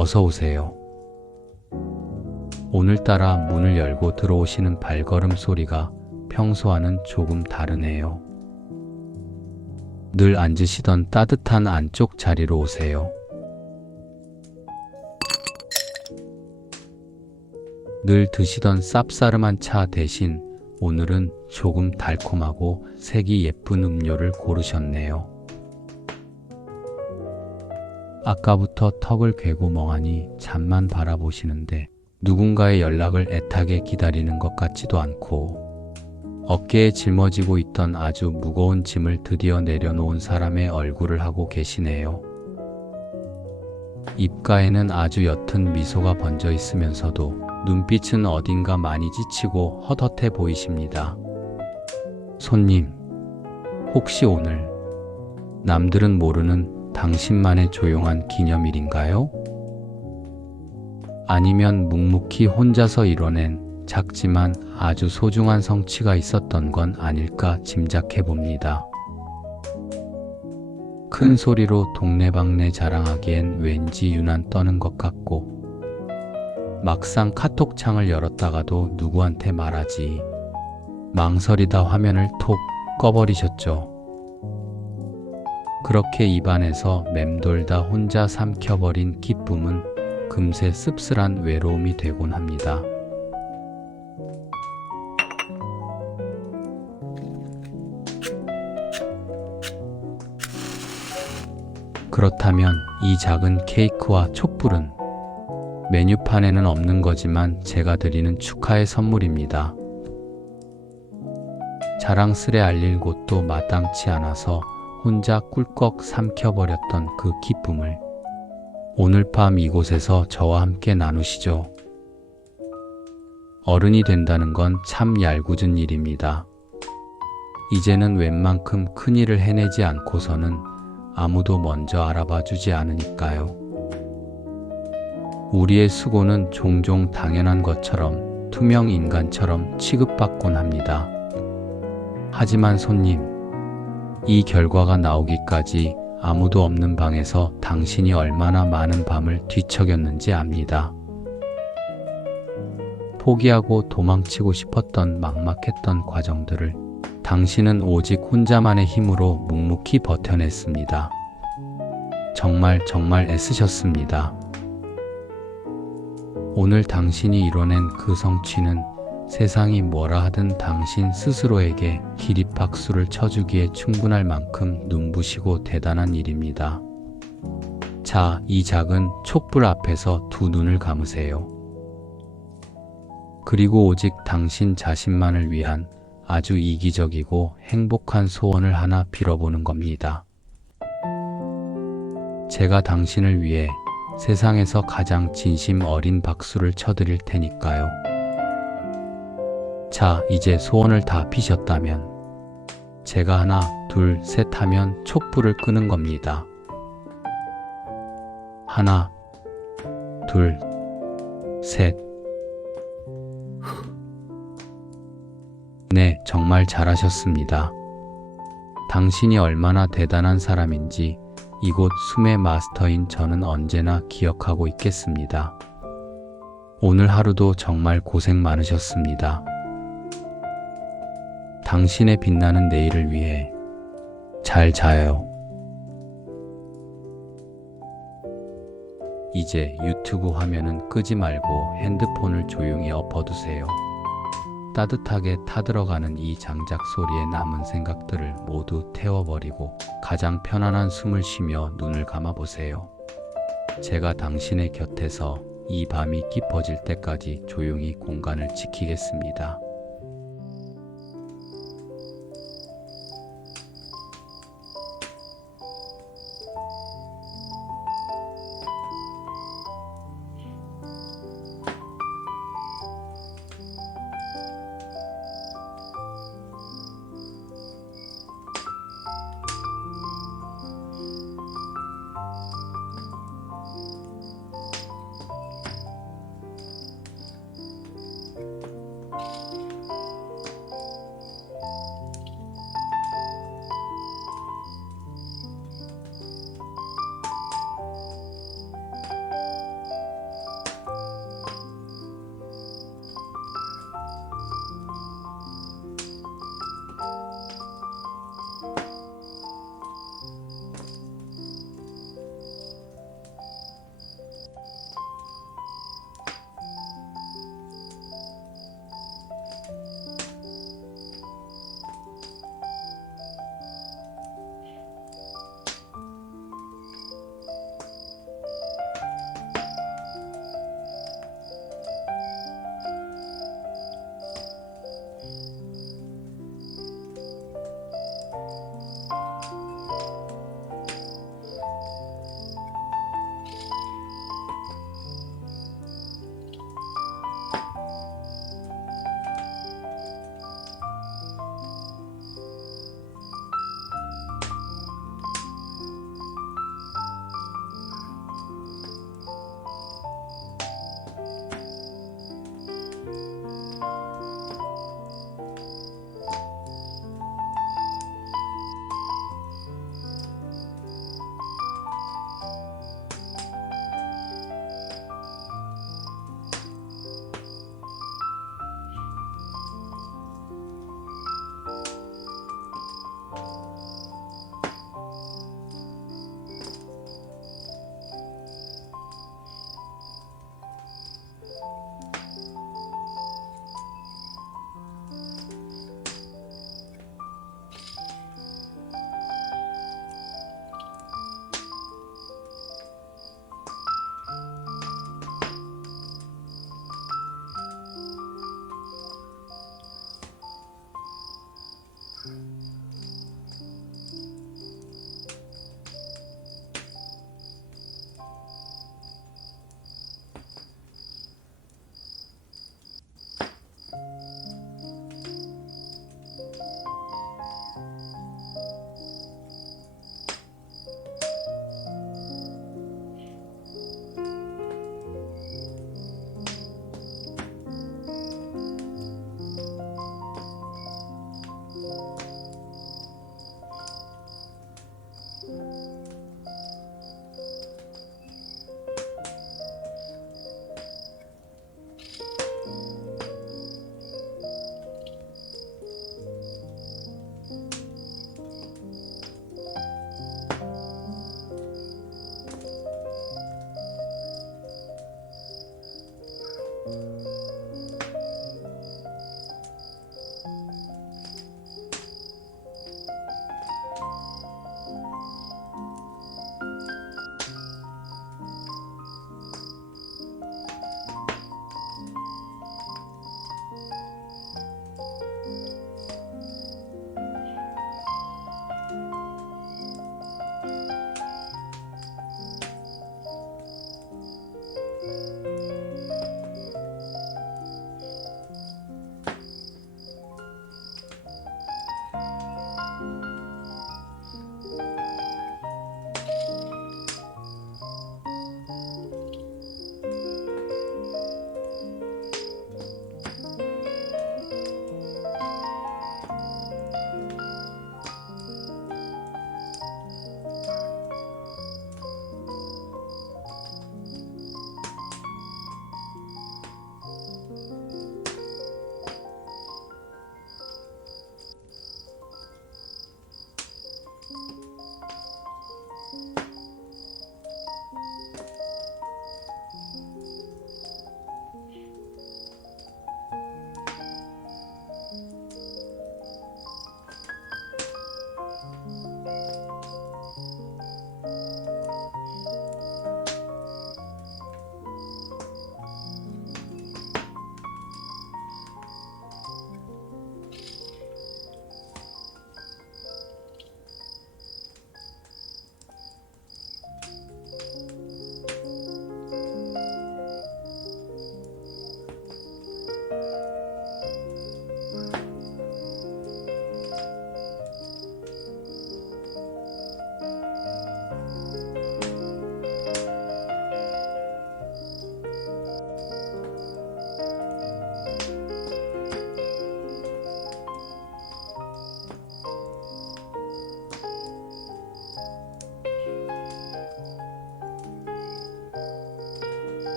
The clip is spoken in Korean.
어서 오세요. 오늘따라 문을 열고 들어오시는 발걸음 소리가 평소와는 조금 다르네요. 늘 앉으시던 따뜻한 안쪽 자리로 오세요. 늘 드시던 쌉싸름한 차 대신 오늘은 조금 달콤하고 색이 예쁜 음료를 고르셨네요. 아까부터 턱을 괴고 멍하니 잠만 바라보시는데 누군가의 연락을 애타게 기다리는 것 같지도 않고 어깨에 짊어지고 있던 아주 무거운 짐을 드디어 내려놓은 사람의 얼굴을 하고 계시네요. 입가에는 아주 옅은 미소가 번져 있으면서도 눈빛은 어딘가 많이 지치고 헛헛해 보이십니다. 손님, 혹시 오늘 남들은 모르는 당신만의 조용한 기념일인가요? 아니면 묵묵히 혼자서 이뤄낸 작지만 아주 소중한 성취가 있었던 건 아닐까 짐작해 봅니다. 큰 소리로 동네방네 자랑하기엔 왠지 유난 떠는 것 같고 막상 카톡창을 열었다가도 누구한테 말하지 망설이다 화면을 톡 꺼버리셨죠. 그렇게 입안에서 맴돌다 혼자 삼켜버린 기쁨은 금세 씁쓸한 외로움이 되곤 합니다. 그렇다면 이 작은 케이크와 촛불은 메뉴판에는 없는 거지만 제가 드리는 축하의 선물입니다. 자랑스레 알릴 곳도 마땅치 않아서 혼자 꿀꺽 삼켜버렸던 그 기쁨을 오늘 밤 이곳에서 저와 함께 나누시죠. 어른이 된다는 건 참 얄궂은 일입니다. 이제는 웬만큼 큰일을 해내지 않고서는 아무도 먼저 알아봐 주지 않으니까요. 우리의 수고는 종종 당연한 것처럼 투명 인간처럼 취급받곤 합니다. 하지만 손님, 이 결과가 나오기까지 아무도 없는 방에서 당신이 얼마나 많은 밤을 뒤척였는지 압니다. 포기하고 도망치고 싶었던 막막했던 과정들을 당신은 오직 혼자만의 힘으로 묵묵히 버텨냈습니다. 정말 애쓰셨습니다. 오늘 당신이 이뤄낸 그 성취는 세상이 뭐라 하든 당신 스스로에게 기립박수를 쳐주기에 충분할 만큼 눈부시고 대단한 일입니다. 자, 이 작은 촛불 앞에서 두 눈을 감으세요. 그리고 오직 당신 자신만을 위한 아주 이기적이고 행복한 소원을 하나 빌어보는 겁니다. 제가 당신을 위해 세상에서 가장 진심 어린 박수를 쳐드릴 테니까요. 자, 이제 소원을 다 피셨다면 제가 하나, 둘, 셋 하면 촛불을 끄는 겁니다. 하나, 둘, 셋. 네, 정말 잘하셨습니다. 당신이 얼마나 대단한 사람인지 이곳 숨의 마스터인 저는 언제나 기억하고 있겠습니다. 오늘 하루도 정말 고생 많으셨습니다. 당신의 빛나는 내일을 위해 잘 자요. 이제 유튜브 화면은 끄지 말고 핸드폰을 조용히 엎어두세요. 따뜻하게 타들어가는 이 장작 소리에 남은 생각들을 모두 태워버리고 가장 편안한 숨을 쉬며 눈을 감아보세요. 제가 당신의 곁에서 이 밤이 깊어질 때까지 조용히 공간을 지키겠습니다.